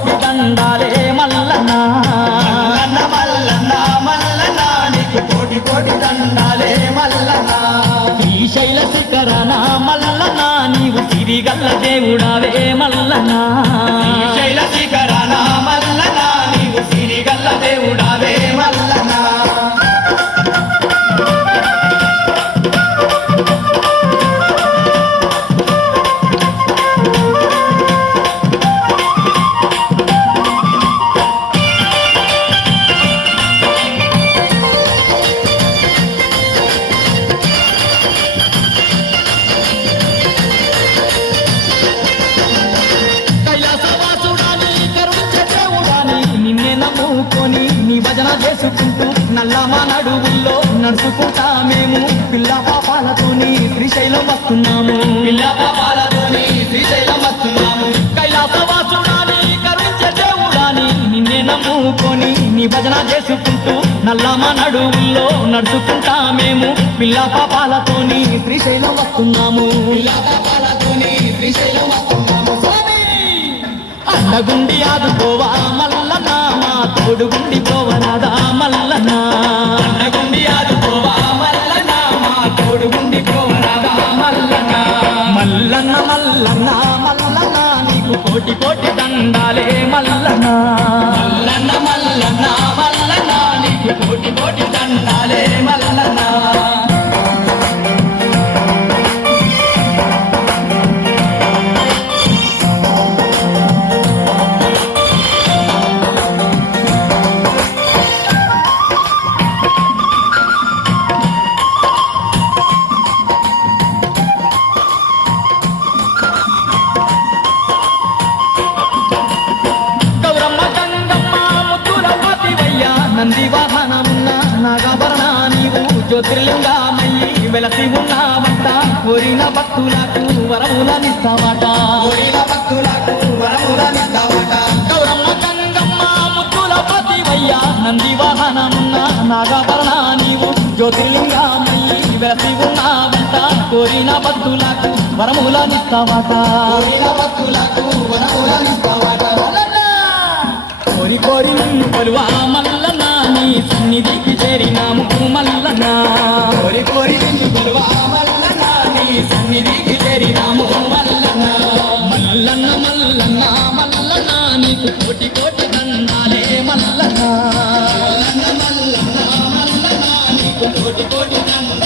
కోటి దండాలే మల్లన్న మల్లన్న మల్లన్న మల్లన్న నీకు కోటి కోటి దండాలే మల్లన్న శ్రీశైల శిఖరాన మల్లన్న నీవు సిరిగల్ల దేవుడావే మల్లన్న శ్రీశైల శిఖరాన మల్లన్న నీవు సిరిగల్ల దేవుడావే మల్లన్న నీ భజన చేసుకుంటూ నల్లమా నడువుల్లో నడుచుకుంటా మేము పిల్ల పాపాలతోని శ్రీశైలం వస్తున్నాము పిల్ల పాపాలతోని శ్రీశైలం వస్తున్నాము కైలాసవాసుడాని కరుణించే దేవుడాని నిన్నే నమ్ముకొని నీ భజన చేసుకుంటూ నల్లమా నడువుల్లో నడుచుకుంటా మేము పిల్ల పాపాలతోని శ్రీశైలం వస్తున్నాము పిల్ల పాపాలతోని శ్రీశైలం వస్తున్నాము అండగుండి ఆదుకోవా మల్లన్న మా తోడుగుండి పోవరాదా మల్లన్న అండగుండి ఆదుకోవా మల్లన్న మా తోడుగుండి పోవరాదా మల్లన్న మల్లన్న మల్లన్న మల్లన్న నీకు కోటి కోటి దండాలే మల్లన్న మల్లన్న మల్లన్న మల్లన్న నీకు కోటి కోటి దండాలే మల్లన్న నంది వాహనమున్న నాగాభరణ నీవు జ్యోతిర్లింగమయ్యి వెలసి ఉన్నావంట కోరిన భక్తులకు వరములనిస్తావట కోరిన భక్తులకు వరములనిస్తావట గౌరమ్మ గంగమ్మ ముద్దుల పతివయ్య నంది వాహనమున్న నాగాభరణ నీవు జ్యోతిర్లింగమయ్యి వెలసి ఉన్నావంట కోరిన భక్తులకు వరములనిస్తావట కోరిన భక్తులకు వరములనిస్తావట కోరి కోరి నిన్ను కొలువా మల్లన్న నీ సన్నిధికి చేరినాము మల్లన్న కోరి కోరి నిన్ను కొలువా మల్లన్న నీ సన్నిధికి చేరినాము మల్లన్న మల్లన్న మల్లన్న మల్లన్న నీకు కోటి కోటి దండాలే మల్లన్న మల్లన్న మల్లన్న మల్లన్న నీకు కోటి కోటి దండాలే